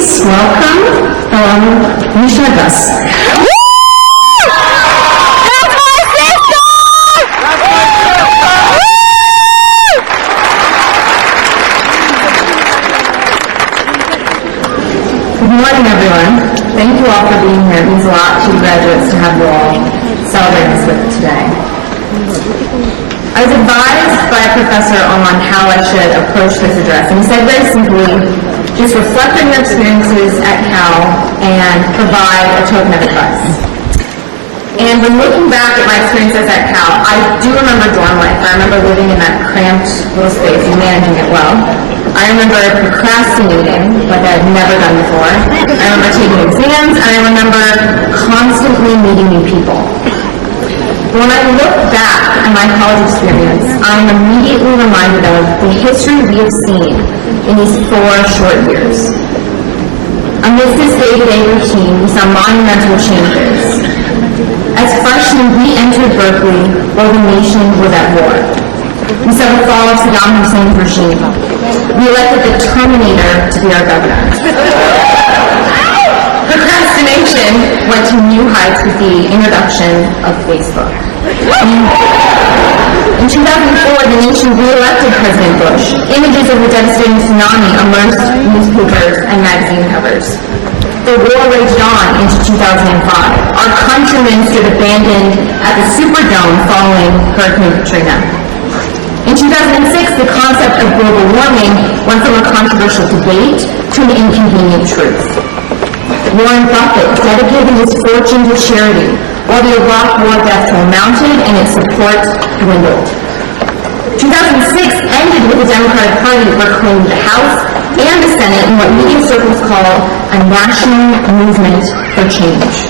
please welcome Nisha Dass. Good morning, everyone. Thank you all for being here. It means a lot to the graduates to have you all celebrate this with today. I was advised by a professor on how I should approach this address, and he said very simply, just reflect on your experiences at Cal and provide a token of advice. And when looking back at my experiences at Cal, I do remember dorm life. I remember living in that cramped little space and managing it well. I remember procrastinating like I had never done before. I remember taking exams, and I remember constantly meeting new people. When I look back at my college experience, I'm immediately reminded of the history we have seen in these 4 short years. Amidst this day-to-day routine, we saw monumental changes. As freshmen, we entered Berkeley while the nation was at war. We saw the fall of Saddam Hussein's regime. We elected the Terminator to be our governor. Procrastination went to new heights with the introduction of Facebook. In 2004, the nation re-elected President Bush. Images of the devastating tsunami immersed newspapers and magazine covers. The war raged on into 2005. Our countrymen stood abandoned at the Superdome following Hurricane Katrina. In 2006, the concept of global warming went from a controversial debate to an inconvenient truth. Warren Buffett dedicated his fortune to charity, while the Iraq War death toll mounted and its support dwindled. 2006 ended with the Democratic Party proclaiming the House and the Senate in what media circles call a national movement for change.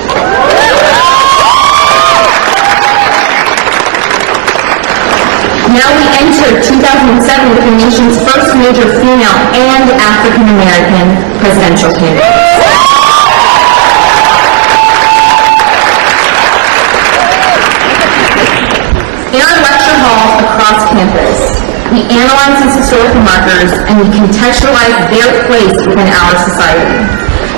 Now we enter 2007 with the nation's first major female and African-American presidential candidate. In our lecture halls across campus, we analyze these historical markers and we contextualize their place within our society.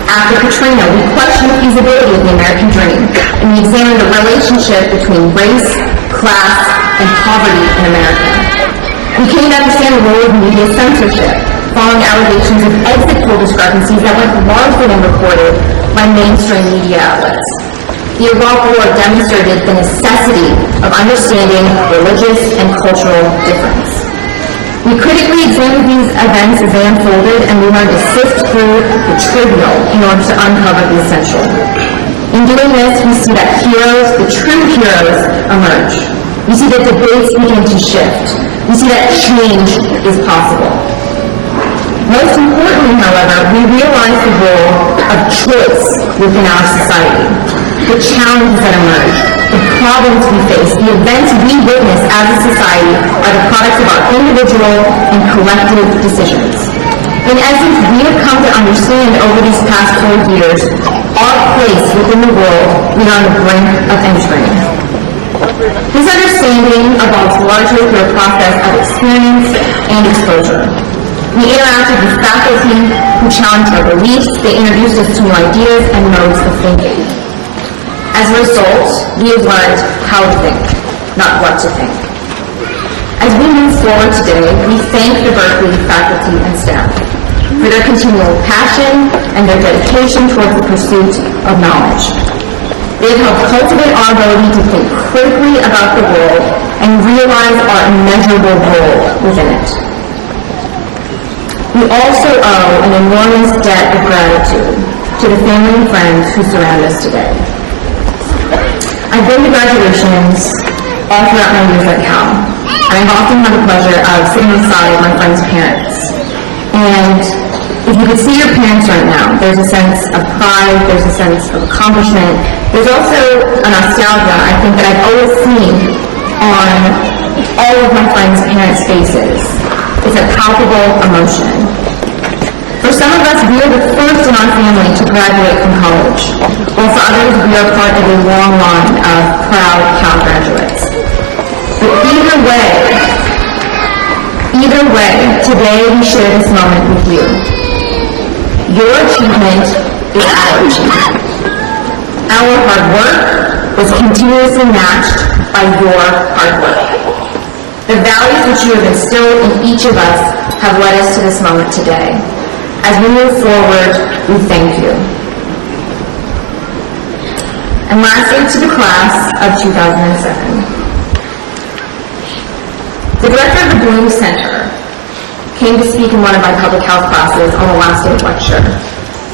After Katrina, we question the feasibility of the American dream, and we examine the relationship between race, class, and poverty in America. We came to understand the role of media censorship, following allegations of exit poll discrepancies that went largely unreported by mainstream media outlets. The Iraq War demonstrated the necessity of understanding religious and cultural difference. We critically examined these events as they unfolded, and we learned to sift through the trivial in order to uncover the essential. In doing this, we see that heroes, the true heroes, emerge. We see that debates begin to shift. We see that change is possible. Most importantly, however, we realize the role of choice within our society, the challenges that emerge, the problems we face, the events we witness as a society are the products of our individual and collective decisions. In essence, we have come to understand over these past 4 years our place within the world we are on the brink of entering. This understanding evolves largely through a process of experience and exposure. We interacted with faculty who challenged our beliefs, they introduced us to new ideas and modes of thinking. As a result, we have learned how to think, not what to think. As we move forward today, we thank the Berkeley faculty and staff for their continual passion and their dedication towards the pursuit of knowledge. They have helped cultivate our ability to think critically about the world and realize our immeasurable role within it. We also owe an enormous debt of gratitude to the family and friends who surround us today. I've been to graduations all throughout my years at Cal, and I've often had the pleasure of sitting beside my friends' parents. And if you could see your parents right now, there's a sense of pride, there's a sense of accomplishment. There's also a nostalgia, I think, that I've always seen on all of my friends' parents' faces. It's a palpable emotion. For some of us, we are the first in our family to graduate from college, while for others, we are part of a long line of proud Cal graduates. But either way, today we share this moment with you. Your achievement is our achievement. Our hard work was continuously matched by your hard work. The values which you have instilled in each of us have led us to this moment today. As we move forward, we thank you. And lastly, to the class of 2007. The director of the Bloom Center came to speak in one of my public health classes on the last day of lecture.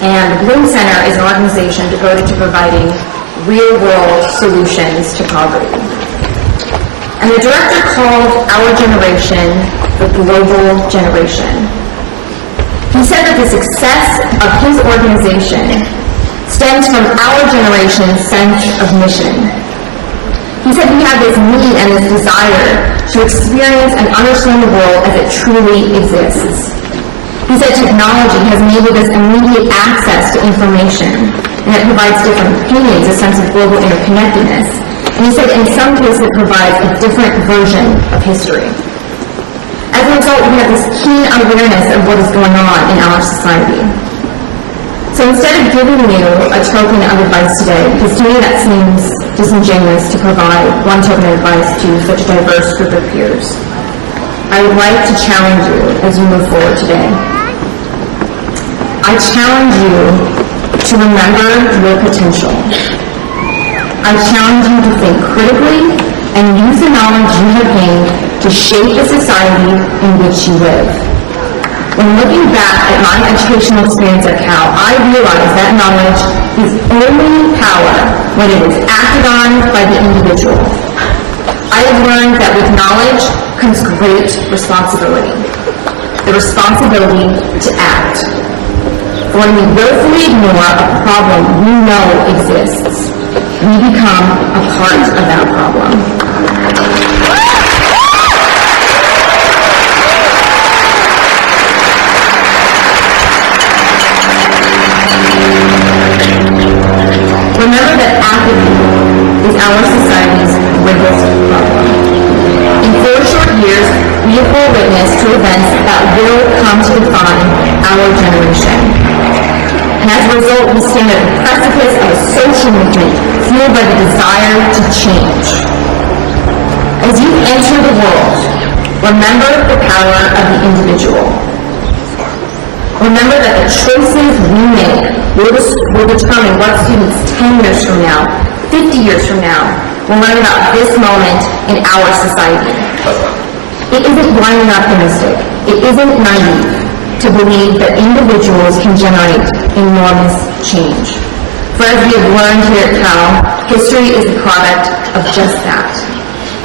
And the Bloom Center is an organization devoted to providing real-world solutions to poverty. And the director called our generation the global generation. He said that the success of his organization stems from our generation's sense of mission. He said we have this need and this desire to experience and understand the world as it truly exists. He said technology has enabled us immediate access to information, and it provides different opinions, a sense of global interconnectedness. And he said in some cases it provides a different version of history. As a result, we have this keen awareness of what is going on in our society. So instead of giving you a token of advice today, because to me that seems disingenuous to provide one token of advice to such a diverse group of peers, I would like to challenge you as you move forward today. I challenge you to remember your potential. I challenge you to think critically and use the knowledge you have gained to shape the society in which you live. When looking back at my educational experience at Cal, I realize that knowledge is only power when it is acted on by the individual. I have learned that with knowledge comes great responsibility. The responsibility to act. For when we willfully ignore a problem we know exists, we become a part of that problem. Remember that apathy is our society's greatest problem. In 4 short years, we have bore witness to events that will come to define our generation. And as a result, we stand at the precipice of a social movement fueled by the desire to change. As you enter the world, remember the power of the individual. Remember that the choices we make will determine what students 10 years from now, 50 years from now, will learn about this moment in our society. It isn't blindly optimistic. It isn't naive to believe that individuals can generate enormous change. For as we have learned here at Cal, history is the product of just that.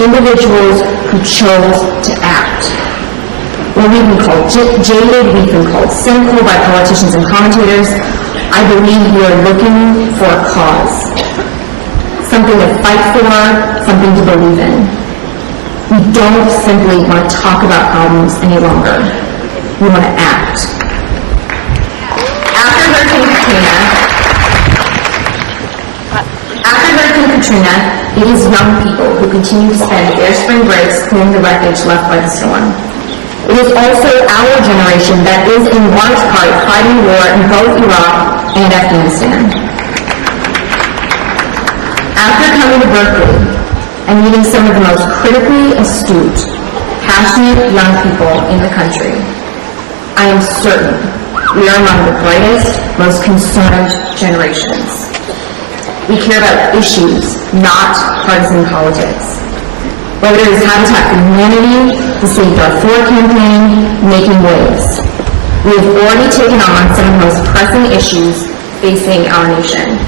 Individuals who chose to act. When we've been called jaded, we've been called cynical by politicians and commentators, I believe we are looking for a cause. Something to fight for, something to believe in. We don't simply want to talk about problems any longer. We want to act. After Hurricane Katrina, it is young people who continue to spend their spring breaks clearing the wreckage left by the storm. It is also our generation that is in large part fighting war in both Iraq and Afghanistan. After coming to Berkeley and meeting some of the most critically astute, passionate young people in the country, I am certain we are among the brightest, most concerned generations. We care about issues, not partisan politics. Whether it is Habitat for Humanity, the Save Our Four campaign, making waves. We have already taken on some of the most pressing issues facing our nation.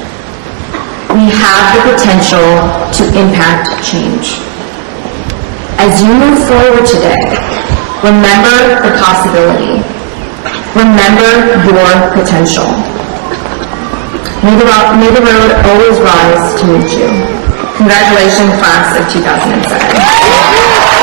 We have the potential to impact change. As you move forward today, remember the possibility. Remember your potential. May the road always rise to meet you. Congratulations, class of 2007.